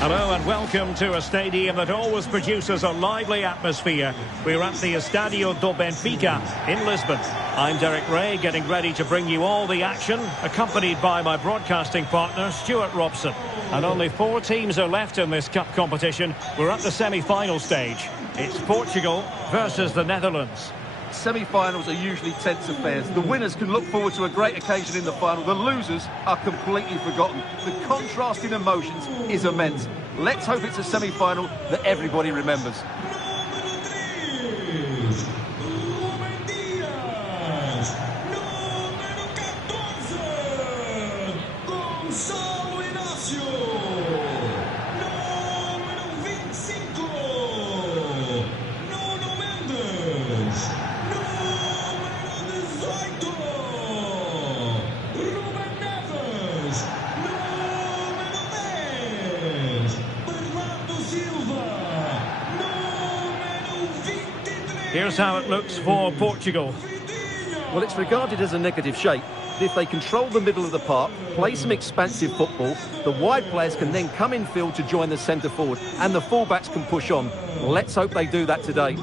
Hello and welcome to a stadium that always produces a lively atmosphere. We're at the Estadio do Benfica in Lisbon. I'm Derek Ray, getting ready to bring you all the action, accompanied by my broadcasting partner, Stuart Robson. And only 4 teams are left in this cup competition. We're at the semi-final stage. It's Portugal versus the Netherlands. Semi-finals are usually tense affairs. The winners can look forward to a great occasion in the final. The losers are completely forgotten. The contrast in emotions is immense. Let's hope it's a semi-final that everybody remembers. Here's how it looks for Portugal. Well, it's regarded as a negative shape. If they control the middle of the park, play some expansive football, the wide players can then come in field to join the centre forward, and the fullbacks can push on. Let's hope they do that today.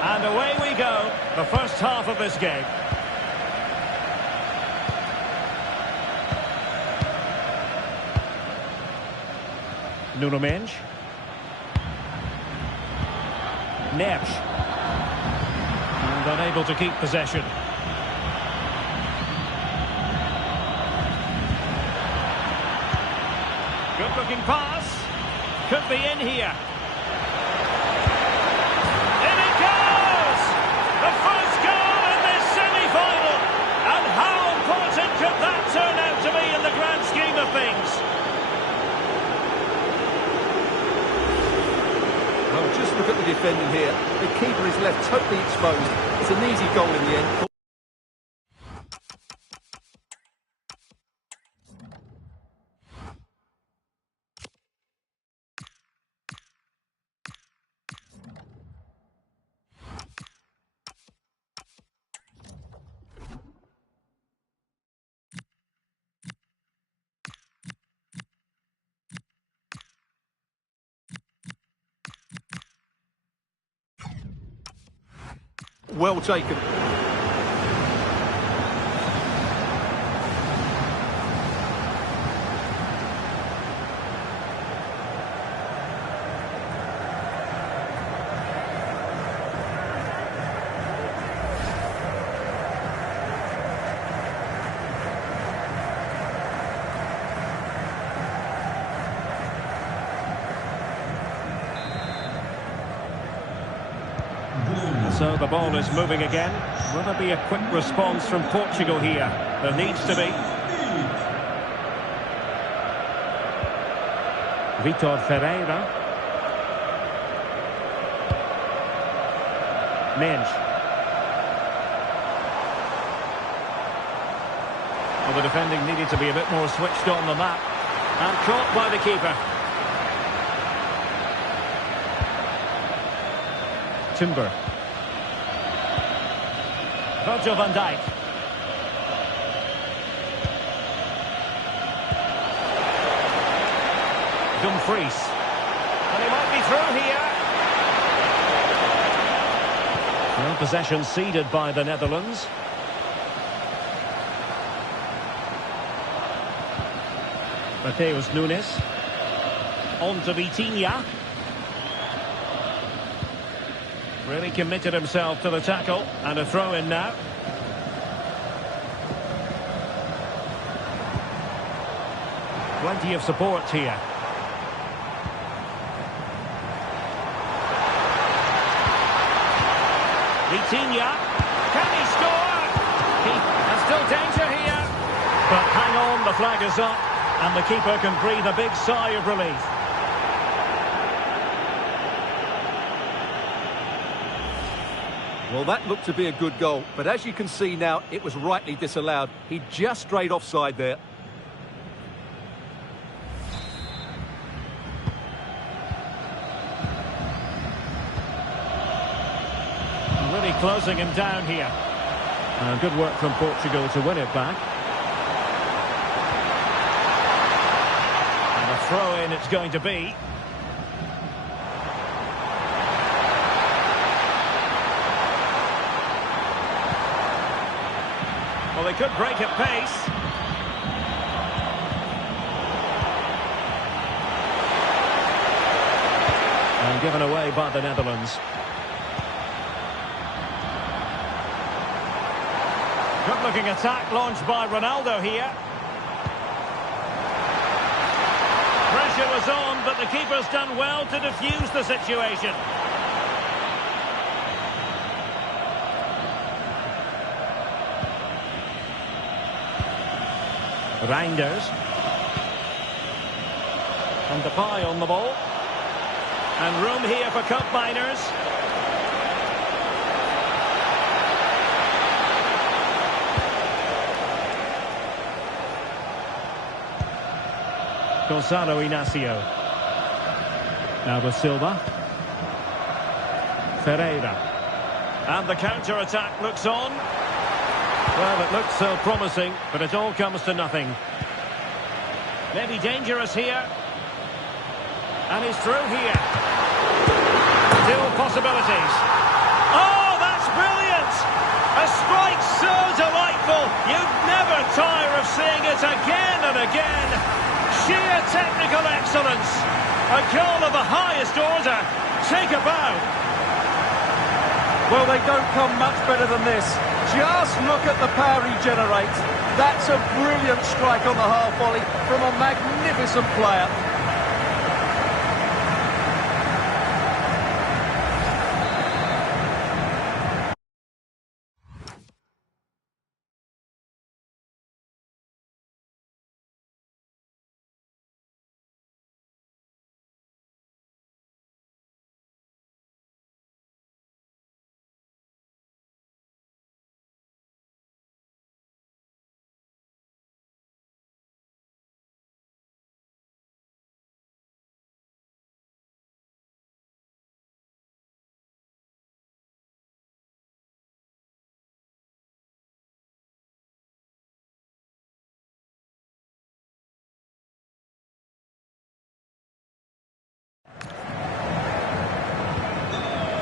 And away we go, the first half of this game. Nuno Mendes. Neves. And unable to keep possession. Good looking pass. Could be in here. Could that turn out to be in the grand scheme of things? Well, just look at the defending here. The keeper is left totally exposed. It's an easy goal in the end. Well taken. So the ball is moving again. Will there be a quick response from Portugal here? There needs to be. Vitor Ferreira. Mendes. Well, the defending needed to be a bit more switched on than that. And caught by the keeper. Timber. Virgil van Dijk. Dumfries. And he might be through here. Well, possession ceded by the Netherlands. Mateus Nunes. On to Vitinha. Really committed himself to the tackle, and a throw in now. Plenty of support here. Vitinha, can he score? There's still danger here. But hang on, the flag is up, and the keeper can breathe a big sigh of relief. Well, that looked to be a good goal, but as you can see now, it was rightly disallowed. He just strayed offside there. Really closing him down here. Good work from Portugal to win it back. And a throw-in it's going to be. Well, they could break at pace. And given away by the Netherlands. Good-looking attack launched by Ronaldo here. Pressure was on, but the keeper's done well to defuse the situation. Reinders. And Depay on the ball. And room here for cup miners. Gonzalo Inacio. Now with Silva. Ferreira. And the counter-attack looks on. Well, it looked so promising, but it all comes to nothing. Maybe dangerous here. And he's through here. Still possibilities. Oh, that's brilliant! A strike so delightful. You'd never tire of seeing it again and again. Sheer technical excellence. A goal of the highest order. Take a bow. Well, they don't come much better than this. Just look at the power he generates. That's a brilliant strike on the half volley from a magnificent player.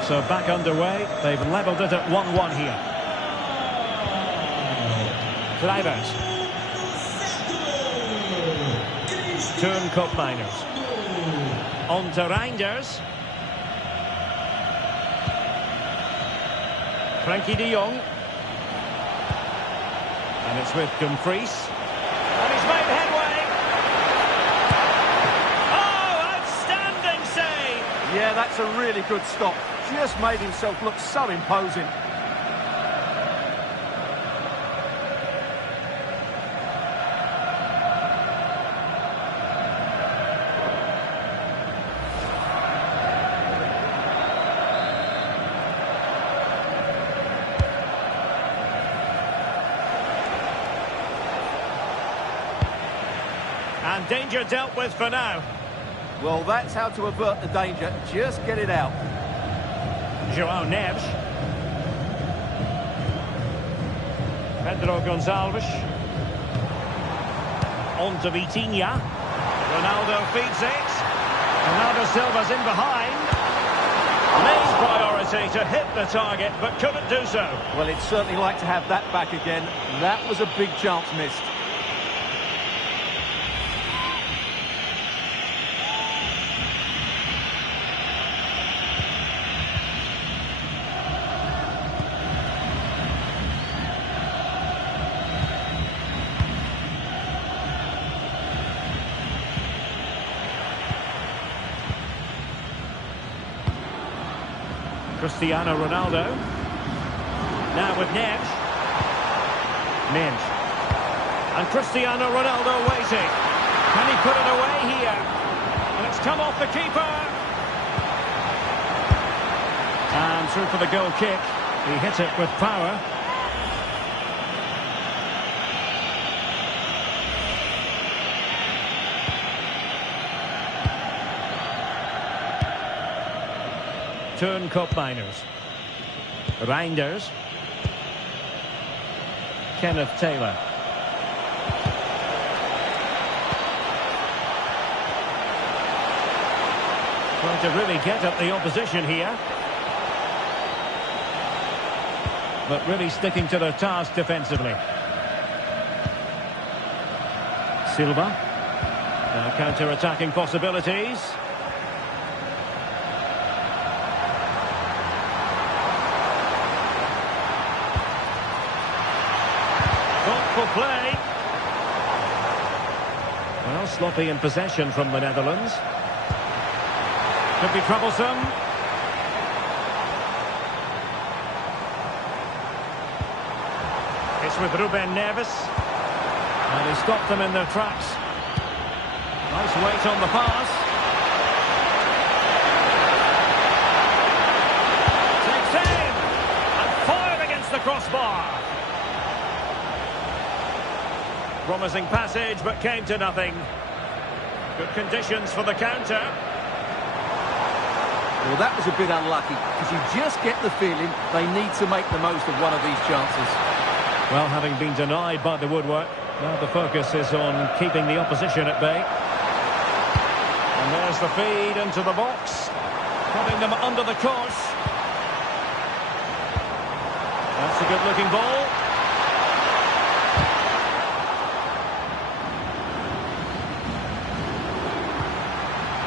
So back underway. They've levelled it at 1-1 here. Kluivert. Turn cup miners. On to Reinders. Frankie de Jong. And it's with Dumfries. And he's made headway. Oh, outstanding save! Yeah, that's a really good stop. Just made himself look so imposing. And danger dealt with for now. Well, that's how to avert the danger. Just get it out. João Neves. Pedro Gonçalves. On to Vitinha. Ronaldo feeds it. Ronaldo Silva's in behind. Main priority to hit the target, but couldn't do so. Well, he'd certainly like to have that back again. That was a big chance missed. Cristiano Ronaldo. Now with Neves. Minge. And Cristiano Ronaldo waiting. Can he put it away here? And it's come off the keeper. And through for the goal kick. He hit it with power. Turn Cup Miners. Reinders. Kenneth Taylor. Trying to really get at the opposition here. But really sticking to their task defensively. Silva. Now counter-attacking possibilities. Thoughtful play. Well, sloppy in possession from the Netherlands. Could be troublesome. It's with Ruben Neves. And he stopped them in their tracks. Nice weight on the pass. Takes aim. And fired against the crossbar. Promising passage, but came to nothing. Good conditions for the counter. Well, that was a bit unlucky, because you just get the feeling they need to make the most of one of these chances. Well, having been denied by the woodwork, now the focus is on keeping the opposition at bay. And there's the feed into the box, putting them under the course. That's a good-looking ball.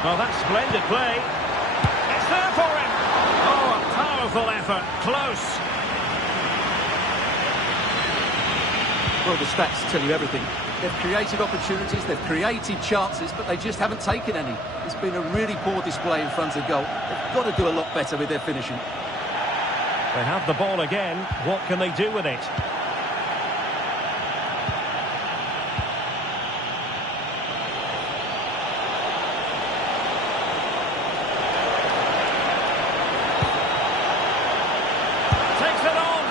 Well, that's splendid play. It's there for him. Oh, a powerful effort. Close. Well, the stats tell you everything. They've created opportunities, they've created chances, but they just haven't taken any. It's been a really poor display in front of goal. They've got to do a lot better with their finishing. They have the ball again. What can they do with it? Takes it on.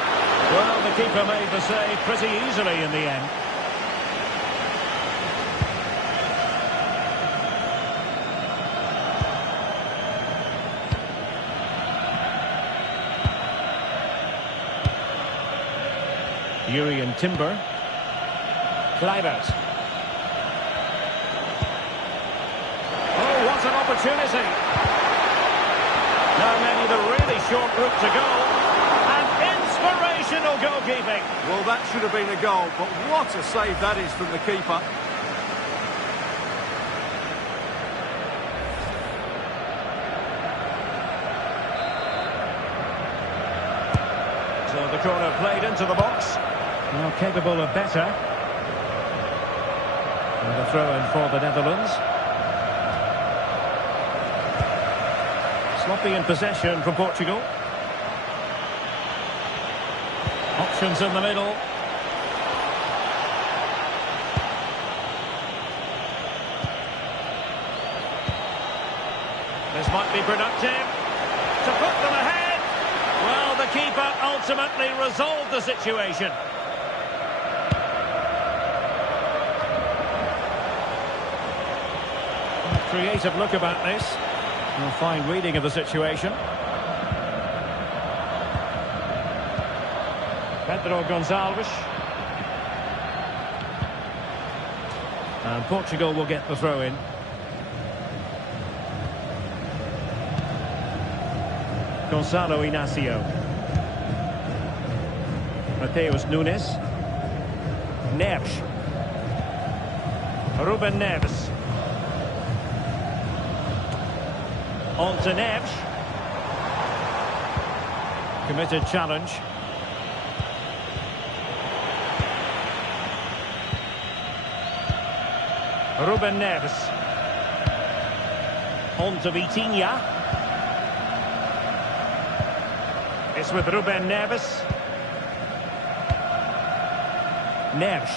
Well, the keeper made the save pretty easily in the end. Jurien Timber. Kluivert. Oh, what an opportunity. Now maybe the really short route to goal. And inspirational goalkeeping. Well, that should have been a goal, but what a save that is from the keeper. So the corner played into the box. Well, capable of better. And a throw-in for the Netherlands. Sloppy in possession from Portugal. Options in the middle. This might be productive. To put them ahead. Well, the keeper ultimately resolved the situation. Creative look about this. A fine reading of the situation. Pedro Gonçalves. And Portugal will get the throw in. Gonçalo Inácio. Mateus Nunes. Neves. Ruben Neves. On to Neves. Committed challenge. Ruben Neves. On to Vitinha. It's with Ruben Neves. Neves.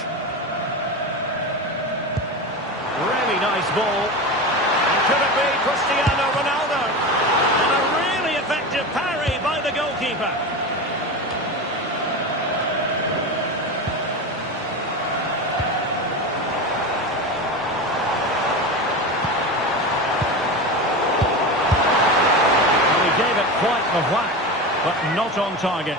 Really nice ball. And could it be Cristiano Ronaldo? And a really effective parry by the goalkeeper. Well, he gave it quite a whack, but not on target.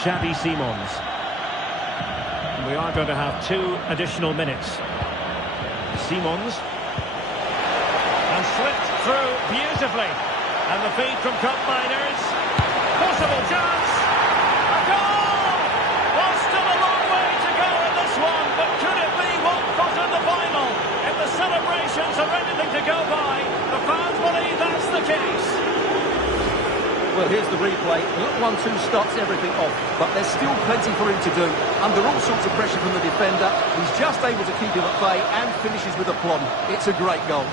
Xavi Simons. We are going to have 2 additional minutes. Simons. And slipped through beautifully. And the feed from cup miners. Possible chance. A goal! Well, still a long way to go in this one, but could it be one foot in the final? If the celebrations are anything to go by, the fans believe that's the case. Well, here's the replay. The little 1-2 starts everything off, but there's still plenty for him to do. Under all sorts of pressure from the defender, he's just able to keep him at bay and finishes with aplomb. It's a great goal.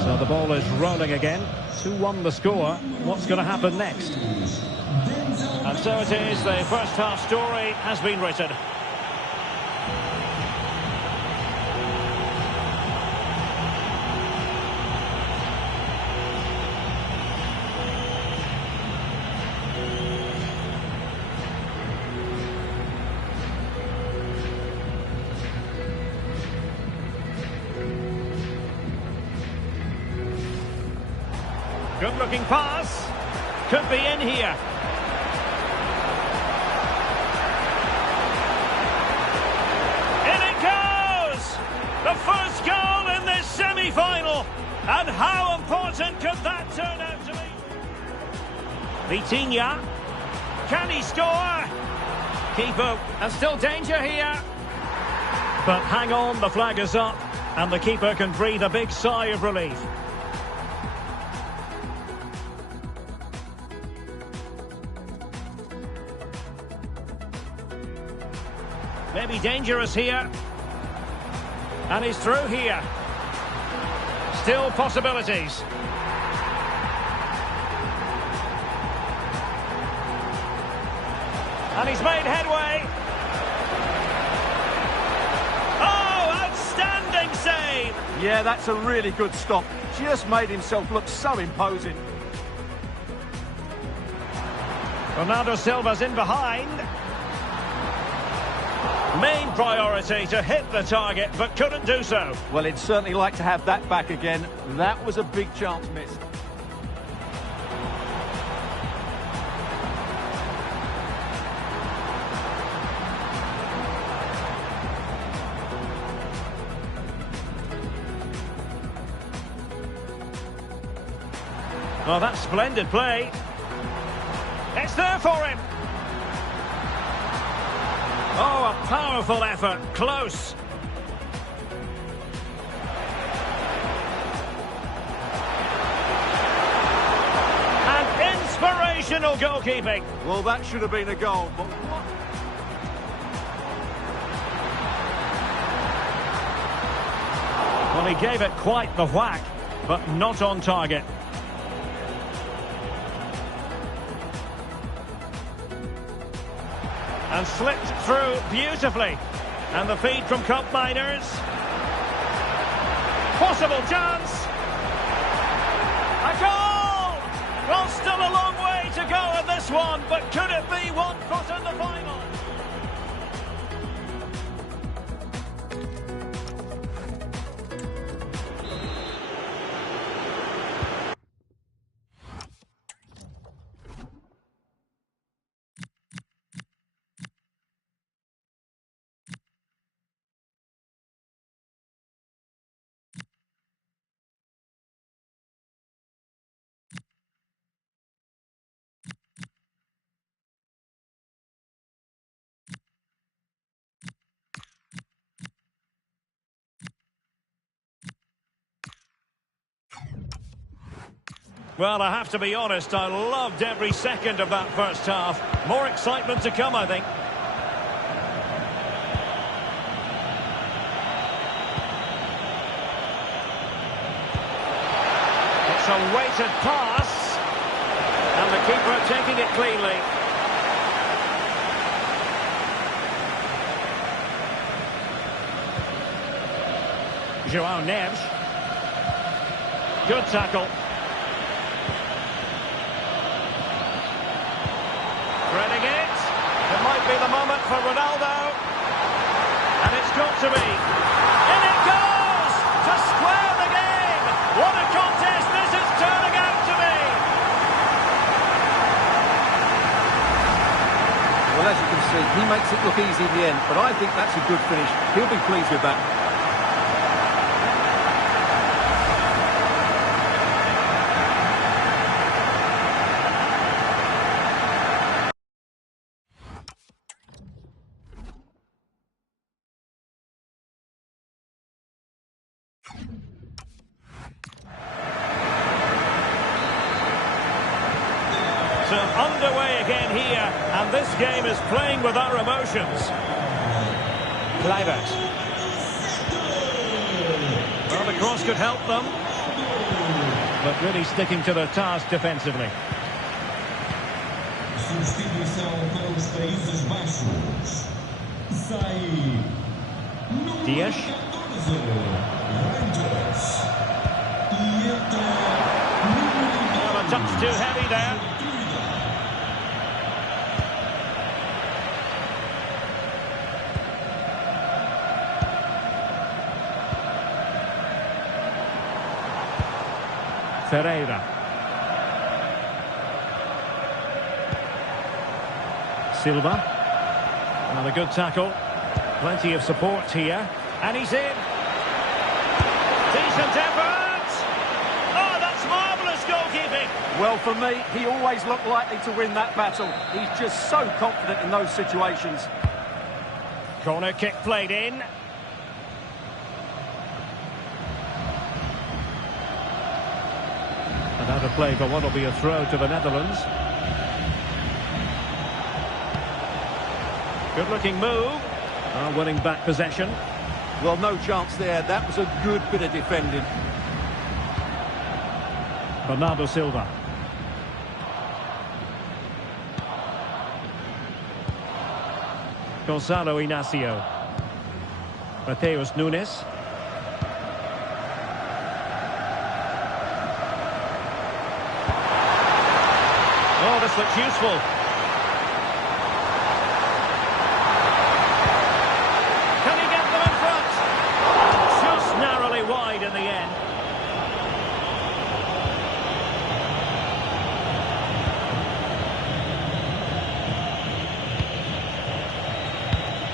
So the ball is rolling again. 2-1 the score. What's going to happen next? And so it is, the first half story has been written. Good-looking pass. Could be in here. In it goes! The first goal in this semi-final. And how important could that turn out to be? Vitinha. Can he score? Keeper. And still danger here. But hang on, the flag is up. And the keeper can breathe a big sigh of relief. Maybe dangerous here. And he's through here. Still possibilities. And he's made headway. Oh, outstanding save! Yeah, that's a really good stop. Just made himself look so imposing. Bernardo Silva's in behind. Main priority to hit the target, but couldn't do so. Well, he'd certainly like to have that back again. That was a big chance missed. Well, that's splendid play. It's there for him. Oh, a powerful effort. Close. And inspirational goalkeeping. Well, that should have been a goal, but what? Well, he gave it quite the whack, but not on target. And slipped through beautifully. And the feed from Cup Miners. Possible chance. A goal! Well, still a long way to go in this one, but could it be 1 foot in the final? Well, I have to be honest, I loved every second of that first half. More excitement to come, I think. It's a weighted pass. And the keeper taking it cleanly. João Neves. Good tackle. Threading it. It might be the moment for Ronaldo. And it's got to be. In it goes! To square the game! What a contest this is turning out to be! Well, as you can see, he makes it look easy in the end, but I think that's a good finish. He'll be pleased with that. So underway again here, and this game is playing with our emotions. Kluivert. Well, the cross could help them, but really sticking to their task defensively. Substituição para os Países Baixos. Sai. Dias. Well, a touch too heavy there. Ferreira. Silva. Well, a good tackle. Plenty of support here. And he's in. Decent effort. Oh, that's marvellous goalkeeping. Well, for me, he always looked likely to win that battle. He's just so confident in those situations. Corner kick played in. And out of play for what will be a throw to the Netherlands. Good-looking move. Winning back possession. Well, no chance there. That was a good bit of defending. Bernardo Silva. Gonzalo Inacio. Mateus Nunes. Oh, this looks useful. Can he get them in front? Just narrowly wide in the end.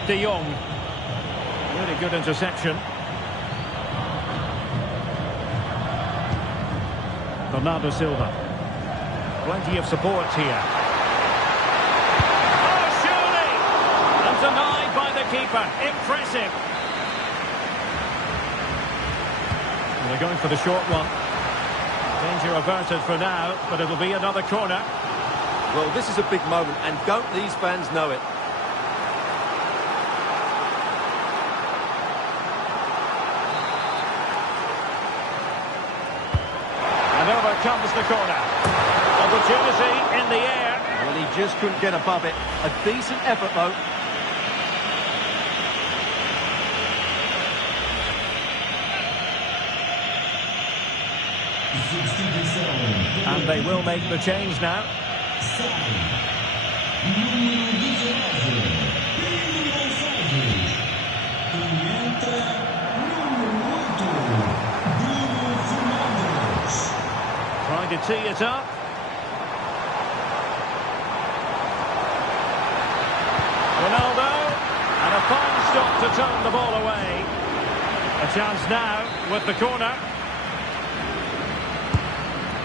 De Jong. Really good interception. Bernardo Silva. Plenty of support here. Oh, surely! And denied by the keeper. Impressive. And they're going for the short one. Danger averted for now, but it'll be another corner. Well, this is a big moment, and don't these fans know it? And over comes the corner. Well, Opportunity in the air. Well, he just couldn't get above it. A decent effort, though. And they will make the change now. Trying to tee it up. Ronaldo, and a fine stop to turn the ball away. A chance now with the corner.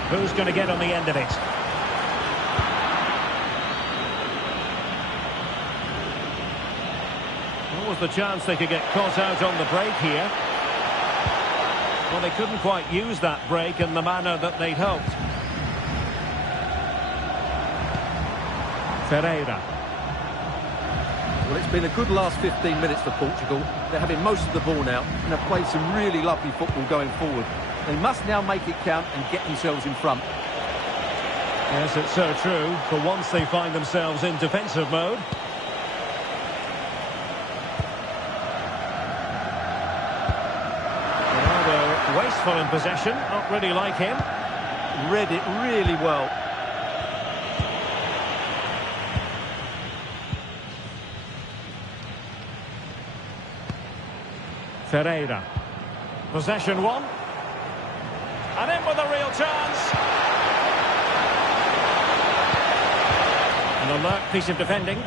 Who's going to get on the end of it? What was the chance they could get caught out on the break here? Well, they couldn't quite use that break in the manner that they'd hoped. Ferreira. Well, it's been a good last 15 minutes for Portugal. They're having most of the ball now and have played some really lovely football going forward. They must now make it count and get themselves in front. Yes, it's so true. For once they find themselves in defensive mode. Ronaldo, wasteful in possession. Not really like him. Read it really well. Ferreira. Possession one. And in with a real chance. An alert piece of defending.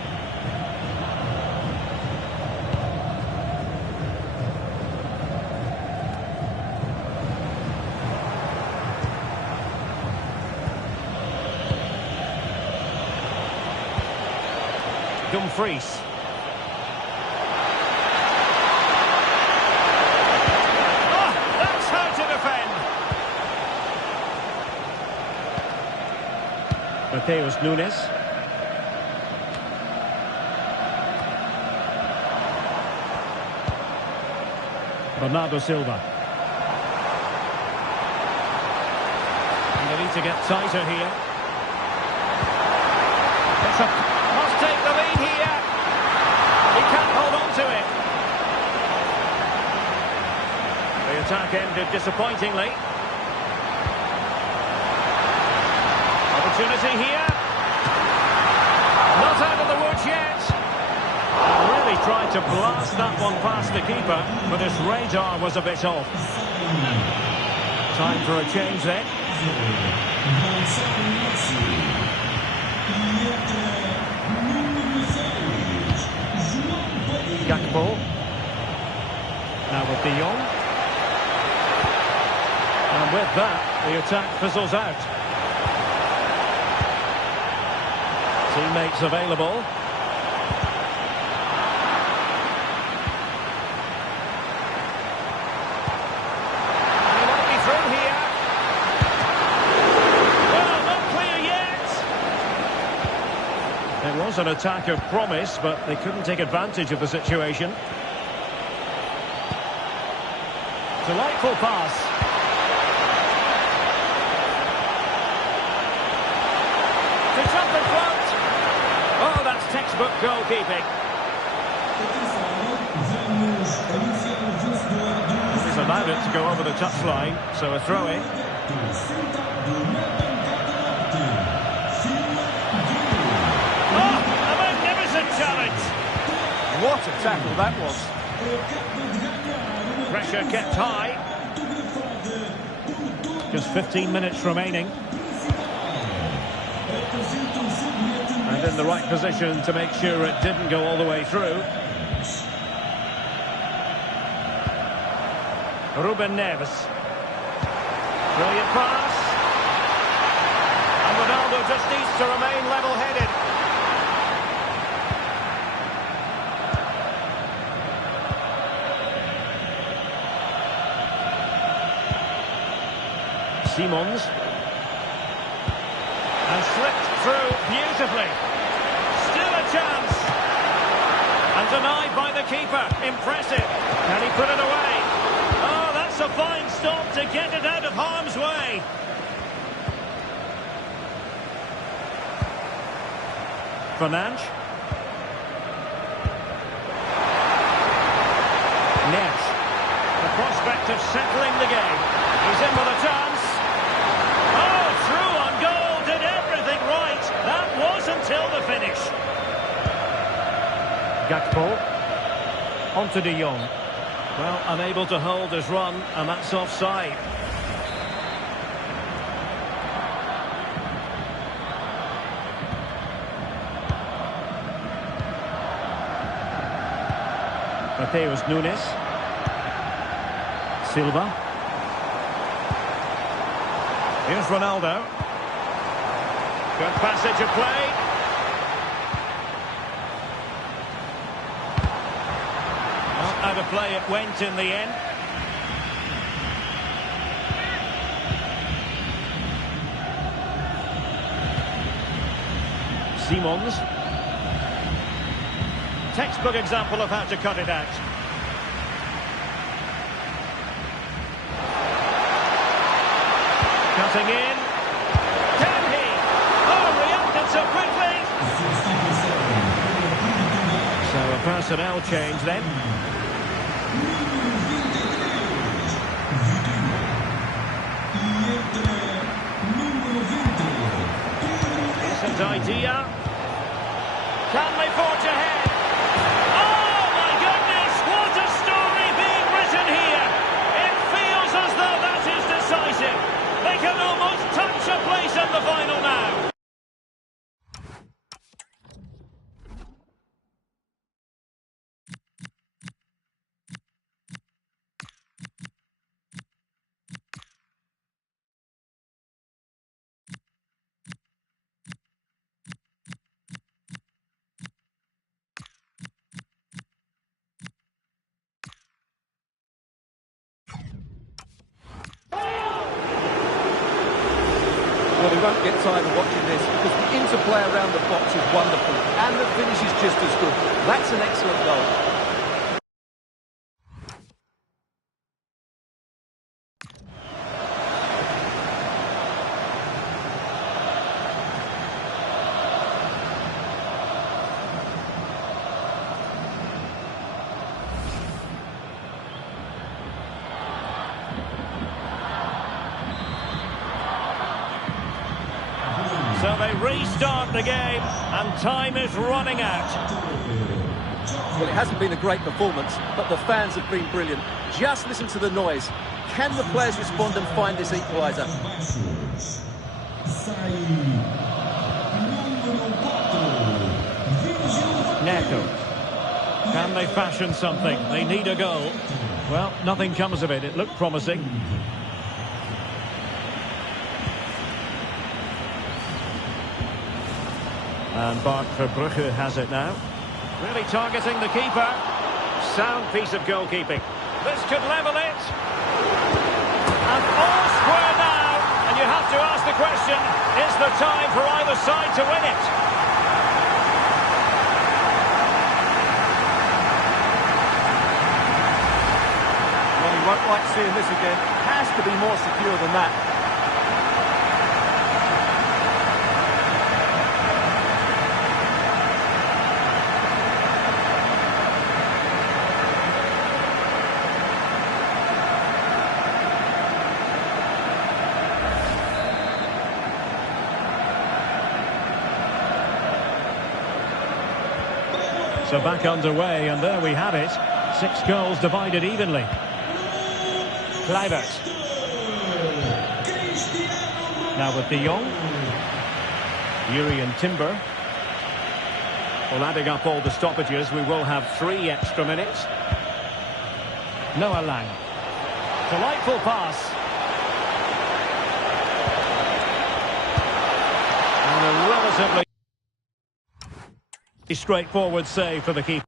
Dumfries. Mateus Nunes. Bernardo Silva. And they need to get tighter here. Must take the lead here. He can't hold on to it. The attack ended disappointingly. Opportunity here. Not out of the woods yet. Really tried to blast that one past the keeper, but his radar was a bit off. Time for a change then. Gakpo. Now with De Jong. And with that, the attack fizzles out. Teammates available. He might be through here. Well, not clear yet. It was an attack of promise, but they couldn't take advantage of the situation. Delightful pass. To jump in front. Oh, that's textbook goalkeeping. He's allowed it to go over the touchline, so a throw-in. Oh, a magnificent challenge. What a tackle that was. Pressure kept high. Just 15 minutes remaining. And in the right position to make sure it didn't go all the way through. Ruben Neves. Brilliant pass. And Ronaldo just needs to remain level-headed. Simons. And slipped through beautifully. Still a chance. And denied by the keeper. Impressive. Can he put it away? Oh, that's a fine stop to get it out of harm's way. Fernandes. Nesh. The prospect of settling the game. He's in with a chance. Oh, through on goal. Did everything right. That was until the finish. Gakpo. On to De Jong. Well, unable to hold his run, and that's offside. Mateus Nunes. Silva. Here's Ronaldo. Good passage of play. Well, out of play it went in the end. Simons. Textbook example of how to cut it out. Cutting in. Can he? Oh, reacted so quickly. So a personnel change then. Decent idea. Can they forge ahead? Oh my goodness, what a story being written here. It feels as though that is decisive. They can almost touch a place in the final now. Well, he won't get tired of watching this because the interplay around the box is wonderful and the finish is just as good. That's an excellent goal. So they restart the game, and time is running out. Well, it hasn't been a great performance, but the fans have been brilliant. Just listen to the noise. Can the players respond and find this equaliser? Neto. Can they fashion something? They need a goal. Well, nothing comes of it. It looked promising. And Bart Verbrugge has it now. Really targeting the keeper. Sound piece of goalkeeping. This could level it. And all square now. And you have to ask the question, is there time for either side to win it? Well, he won't like seeing this again. Has to be more secure than that. So back underway, and there we have it. 6 goals divided evenly. Kluivert. Now with De Jong. Yuri and Timber. Well, adding up all the stoppages, we will have 3 extra minutes. Noah Lang. Delightful pass. And a relatively straightforward save for the keeper.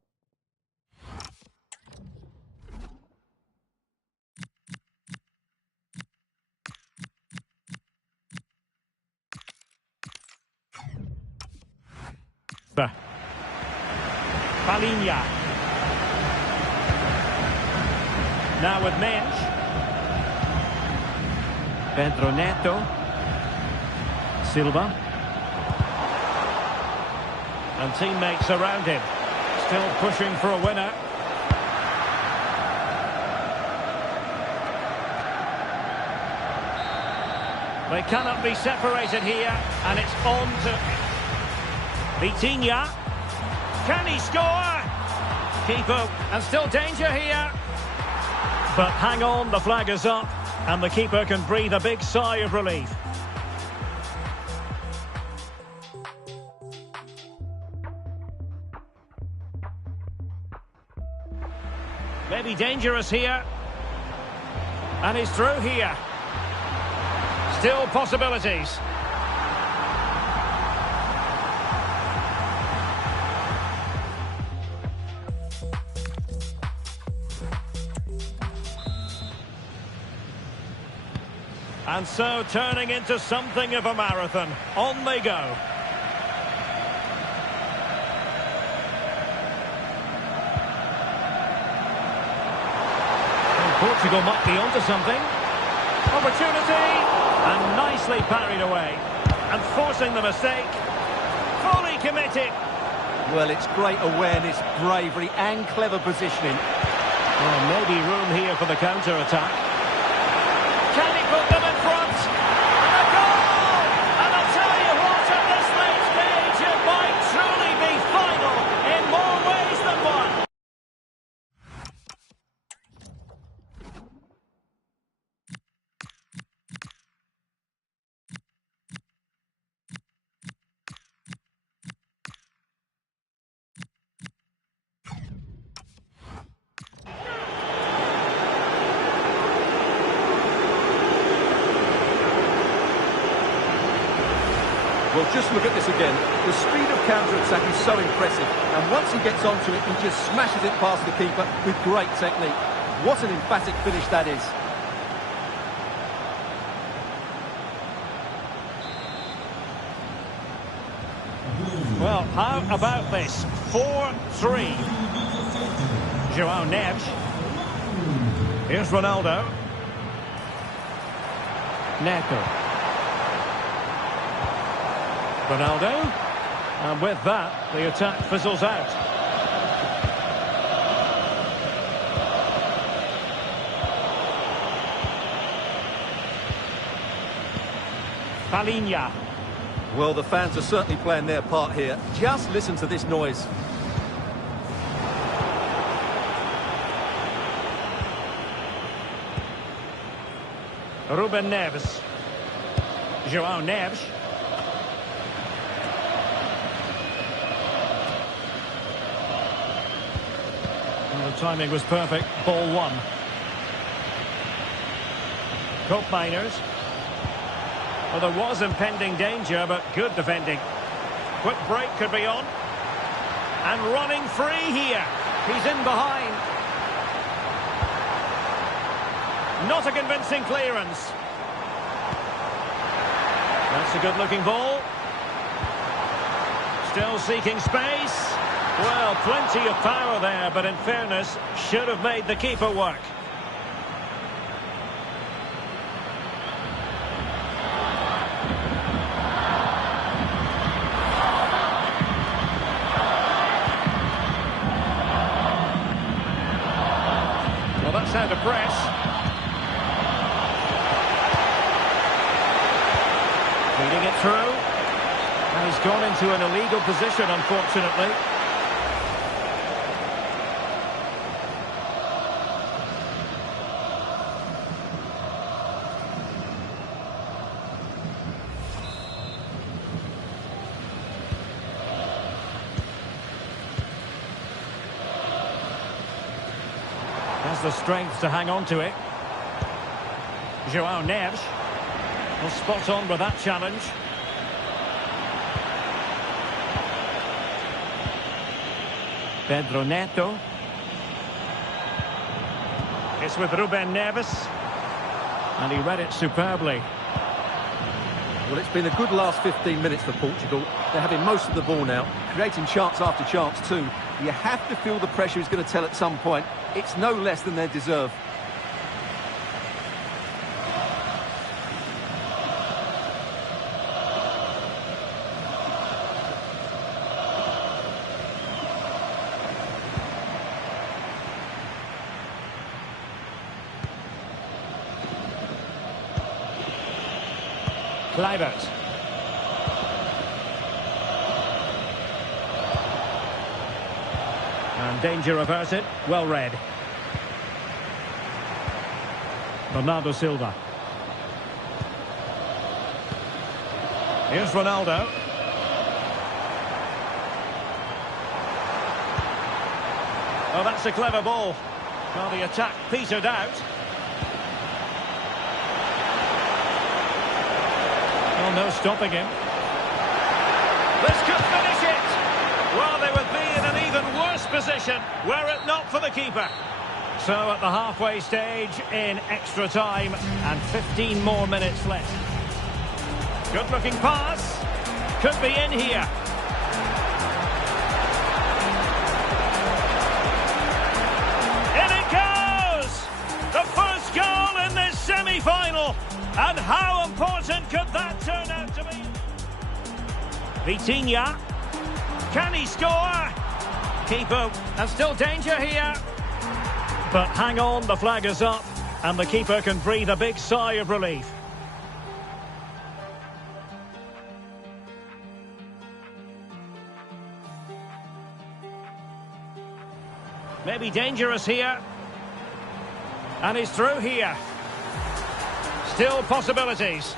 Palinha. Now with Mensch. Pedro Neto. Silva. And teammates around him. Still pushing for a winner. They cannot be separated here, and it's on to Vitinha. Can he score? Keeper, and still danger here. But hang on, the flag is up, and the keeper can breathe a big sigh of relief. Maybe dangerous here. And he's through here. Still possibilities. And so turning into something of a marathon. On they go. And Portugal might be onto something. Opportunity. And nicely parried away. And forcing the mistake. Fully committed. Well, it's great awareness, bravery and clever positioning. Well, maybe room here for the counter-attack. Can he put them in front? And a goal! And I'll tell you what, at this late stage, it might truly be final in more ways than one. Well, just look at this again. The speed of counter-attack is so impressive. And once he gets onto it, he just smashes it past the keeper with great technique. What an emphatic finish that is. Well, how about this? 4-3. João Neves. Here's Ronaldo. Neto. Ronaldo, and with that, the attack fizzles out. Palinha. Well, the fans are certainly playing their part here. Just listen to this noise. Ruben Neves. João Neves. The timing was perfect. Ball one. Cope Miners. Well, there was impending danger, but good defending. Quick break could be on. And running free here. He's in behind. Not a convincing clearance. That's a good-looking ball. Still seeking space. Well, plenty of power there, but in fairness, should have made the keeper work. Well, that's how to press. Feeding it through. And he's gone into an illegal position, unfortunately. Has the strength to hang on to it. João Neves will spot on with that challenge. Pedro Neto. It's with Ruben Neves. And he read it superbly. Well, it's been a good last 15 minutes for Portugal. They're having most of the ball now, creating chance after chance too. You have to feel the pressure is going to tell at some point. It's no less than they deserve. Kluivert. And danger averted. Well read. Bernardo Silva. Here's Ronaldo. Oh, that's a clever ball. Well, the attack petered out. Oh, no stopping him. This could finish it. Well, they would be in an even worse position were it not for the keeper. So at the halfway stage in extra time and 15 more minutes left. Good looking pass. Could be in here. In it goes! The first goal in this semi-final. And how important could that turn out to be? Vitinha. Can he score? Keeper. And still danger here. But hang on, the flag is up. And the keeper can breathe a big sigh of relief. Maybe dangerous here. And he's through here. Still possibilities.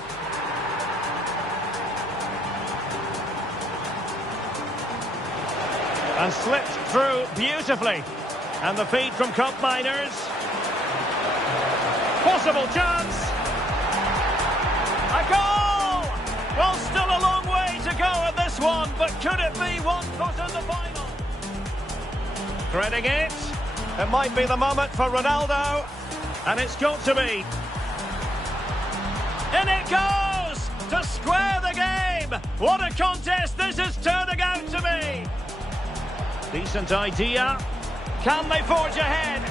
And slipped through beautifully. And the feed from Cup Miners. Possible chance. A goal! Well, still a long way to go in this one, but could it be one foot in the final? Threading it. It might be the moment for Ronaldo. And it's got to be. In it goes! To square the game! What a contest this is turning out to be! Decent idea. Can they forge ahead?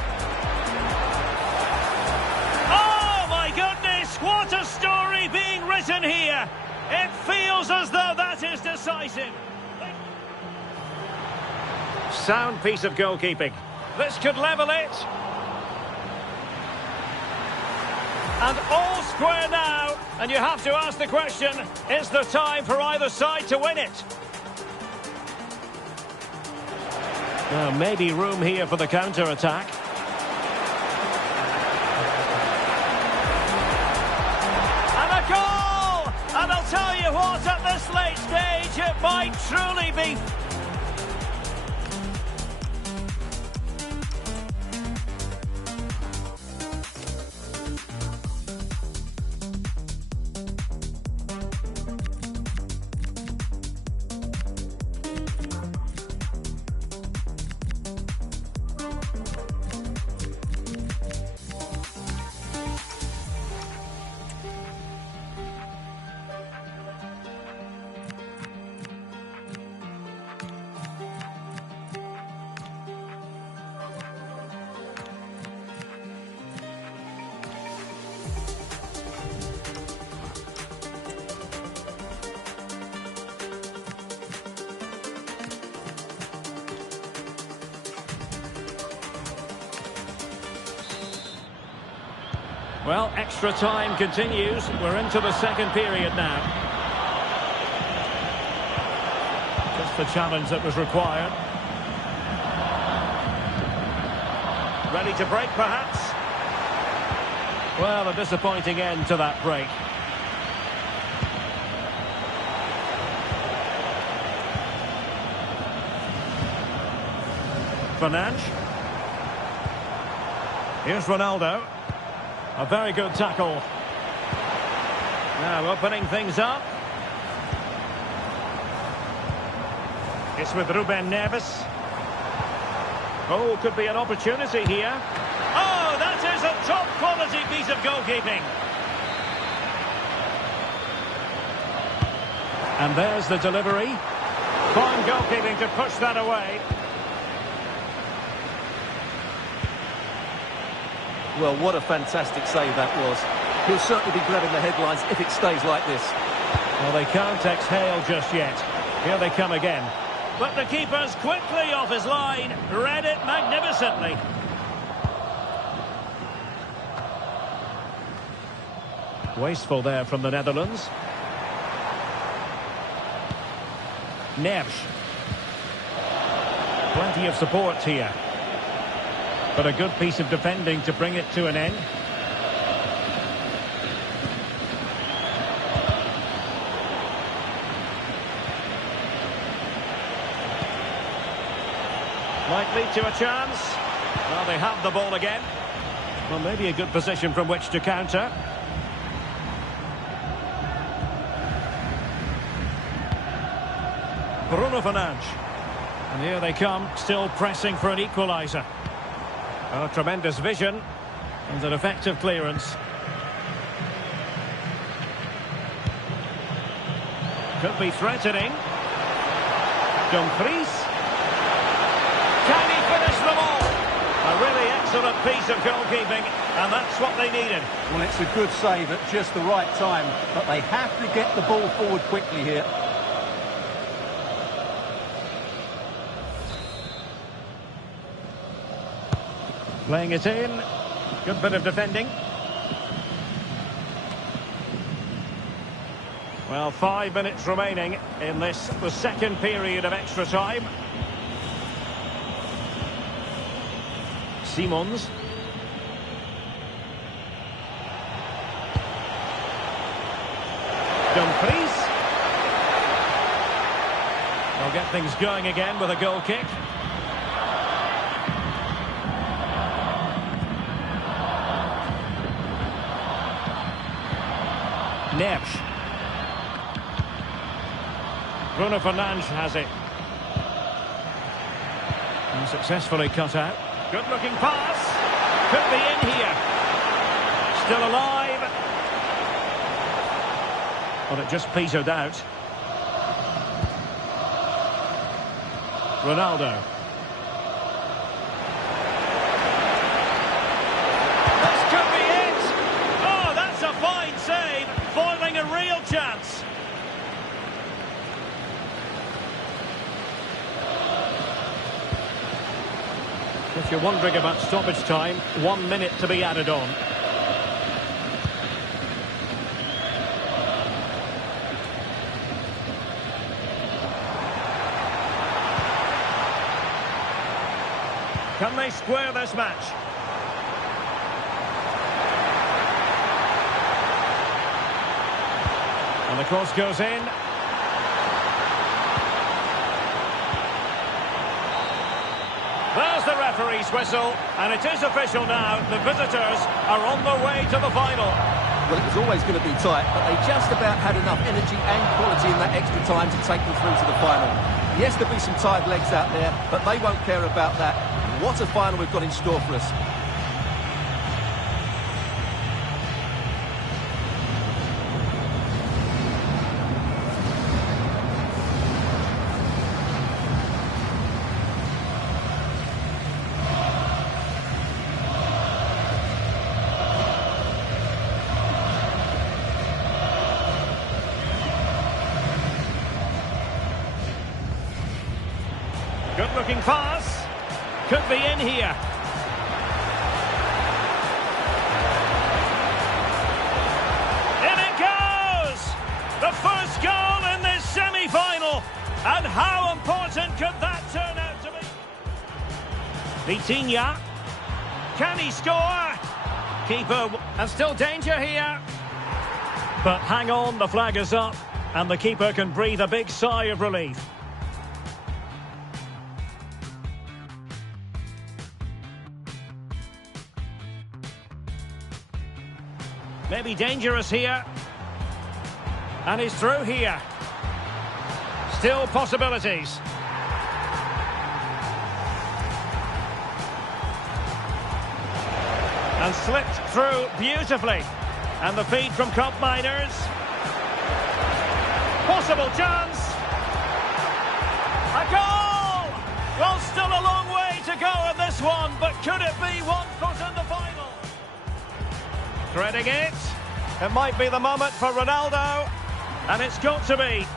Oh my goodness! What a story being written here! It feels as though that is decisive. Sound piece of goalkeeping. This could level it. And all square now. And you have to ask the question, is there time for either side to win it? Maybe room here for the counter-attack. And a goal! And I'll tell you what, at this late stage, it might truly be... Well, extra time continues. We're into the second period now. Just the challenge that was required. Ready to break, perhaps? Well, a disappointing end to that break. Fernandes. Here's Ronaldo. A very good tackle. Now opening things up. It's with Ruben Neves. Oh, could be an opportunity here. Oh, that is a top quality piece of goalkeeping. And there's the delivery. Fine goalkeeping to push that away. Well, what a fantastic save that was. He'll certainly be grabbing the headlines if it stays like this. Well, they can't exhale just yet. Here they come again. But the keeper's quickly off his line. Read it magnificently. Wasteful there from the Netherlands. Neves. Plenty of support here. But a good piece of defending to bring it to an end. Might lead to a chance. Well, they have the ball again. Well, maybe a good position from which to counter. Bruno Fernandes. And here they come, still pressing for an equaliser. Oh, tremendous vision and an effective clearance. Could be threatening. Dumfries. Can he finish them all? A really excellent piece of goalkeeping, and that's what they needed. Well, it's a good save at just the right time, but they have to get the ball forward quickly here. Playing it in. Good bit of defending. Well, 5 minutes remaining in this, the second period of extra time. Simons. Dumfries. They'll get things going again with a goal kick. Neves. Bruno Fernandes has it. And successfully cut out. Good looking pass. Could be in here. Still alive. Well, it just petered out. Ronaldo. This could be it. Oh, that's a fine save. Foiling a real chance. If you're wondering about stoppage time, 1 minute to be added on. Can they square this match? And the cross goes in. There's the referee's whistle, and it is official now. The visitors are on their way to the final. Well, it was always going to be tight, but they just about had enough energy and quality in that extra time to take them through to the final. Yes, there'll be some tired legs out there, but they won't care about that. What a final we've got in store for us. Good looking pass. Could be in here. In it goes! The first goal in this semi-final. And how important could that turn out to be? Vitinha. Can he score? Keeper, and still danger here. But hang on, the flag is up. And the keeper can breathe a big sigh of relief. Maybe dangerous here. And he's through here. Still possibilities. And slipped through beautifully. And the feed from Cup Miners. Possible chance. A goal! Well, still a long way to go in this one, but could it be 1 foot in the final? Threading it. It might be the moment for Ronaldo. And it's got to be.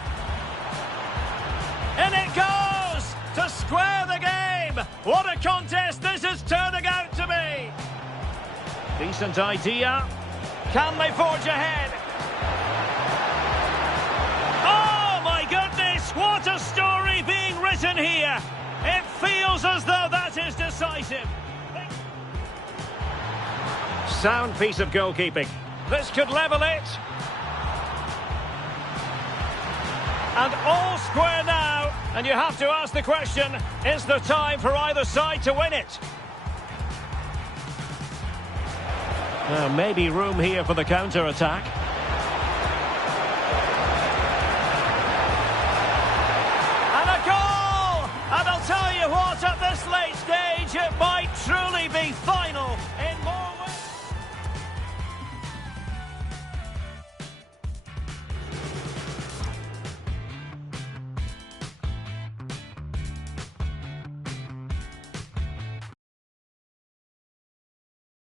In it goes! To square the game! What a contest this is turning out to be! Decent idea. Can they forge ahead? Oh, my goodness! What a story! written here. It feels as though that is decisive. Sound piece of goalkeeping. This could level it. And all square now. And you have to ask the question, is there time for either side to win it? Maybe room here for the counter-attack.